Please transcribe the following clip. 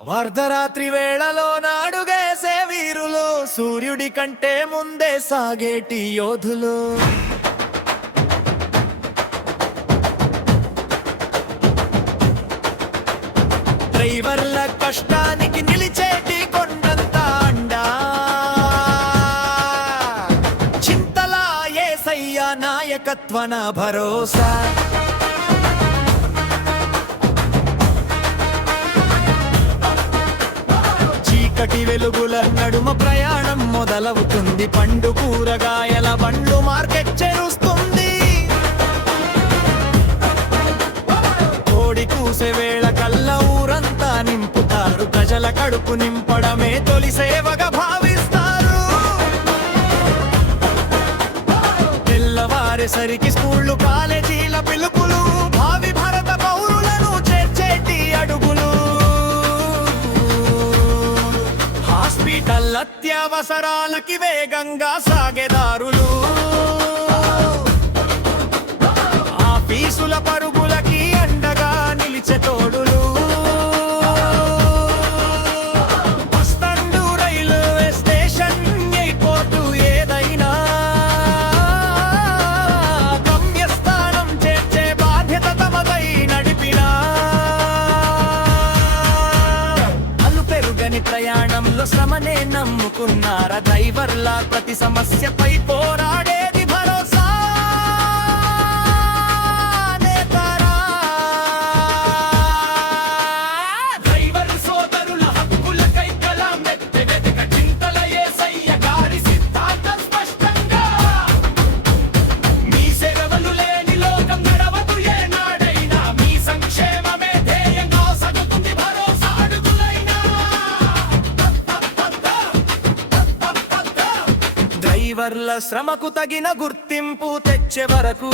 అర్ధరాత్రి వేళలో నాడుగేసే వీరులు, సూర్యుడి కంటే ముందే సాగేటి యోధులు. డ్రైవర్ల కష్టానికి నిలిచేటి కొండంత అండా, చింతలా యేసయ్య నాయకత్వన భరోసా. చీకటి వెలుగుల నడుమ ప్రయాణం మొదలవుతుంది, పండు కూరగాయల బండ్లు మార్కెట్ చేరుస్తుంది. కోడి కూసే వేళ కల్ల ఊరంతా నింపుతారు, ప్రజల కడుపు నింపడమే తొలి సేవగా భావిస్తారు. తెల్లవారేసరికి స్కూళ్ళు కాలేజీల పిలుపులు, భావి భారత పౌరులను చేర్చేటి అడుగులు. హాస్పిటల్ అత్యవసరాలకి వేగంగా సాగేదారులు, ఆఫీసుల పరుగులకి అండగా నిలిచే తోడులు. బస్టాండు, రైల్వే స్టేషన్, ఎయిర్పోర్టు ఏదైనా గమ్యస్థానం చేర్చే బాధ్యత తమదై నడిపినా. అల్లు పెరుగని ప్రయాణంలో శ్రమనే నమ్ముకున్నారా డ్రైవర్ల, ప్రతి సమస్యపై పోరాడేది భరోసా. డ్రైవర్ సోదరుల హక్కులకై కలం ఎత్తే వెతక చింతల యేసయ్య గారి సిద్ధాంతం స్పష్టంగా. మీ సేవలు లేని లోకం నడవదు ఏనాడైనా, మీ సంక్షేమమే ధ్యేయంగా సాగుతుంది భరోసా అడుగులైనా. డ్రైవర్ల శ్రమకు తగిన గుర్తింపు తెచ్చే వరకు